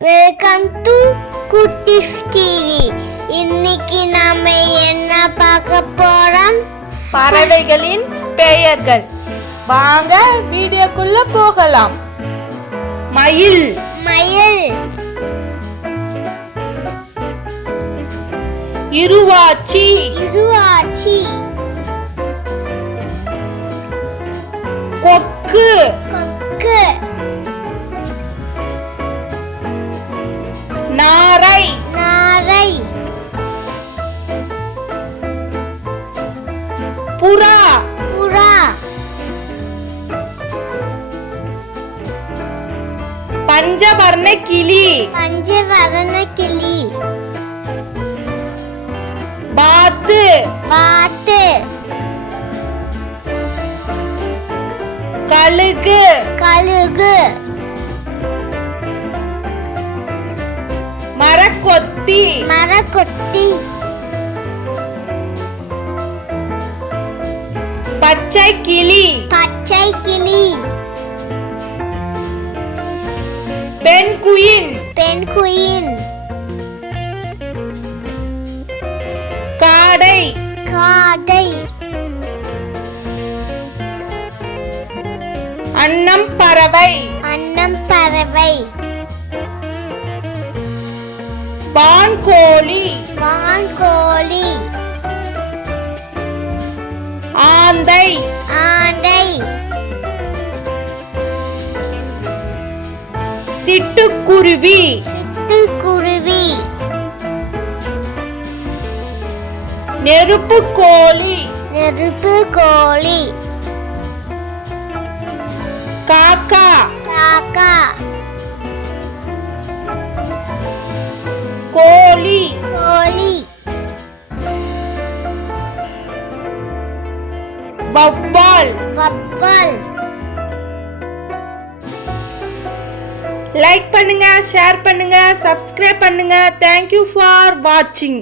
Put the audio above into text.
Welcome to குட்டிஸ் TV இன்னைக்கு நாம என்ன பார்க்க போறோம்? பறவைகளின் பெயர்கள். வாங்க வீடியோக்குள்ள போகலாம். மயில். மயில். இருவாச்சி. இருவாச்சி. கொக்கு. கொக்கு. நாரை. நாரை. புறா. புறா. பஞ்சவர்ண கிளி. பஞ்சவரண கிளி. பாத்து. வாத்து கழுகு. கழுகு. மரக்கொத்தி. மரக்கொத்தி. பச்சை கிளி. பச்சை கிளி. பெண்குயின் பெண் குயின். காடை. காடை. அன்னம் பறவை. அன்னம் பறவை. வான்கோழி. வான்கோழி. ஆந்தை. ஆண்டை சிட்டுக்குருவி. சிட்டுக்குருவி. நெருப்பு கோழி நெருப்பு கோழி காக்கா. காக்கா. வவ்வால் வவ்வால் லைக் பண்ணுங்க ஷேர் பண்ணுங்க சப்ஸ்கிரைப் பண்ணுங்க. தேங்க்யூ ஃபார் வாட்சிங்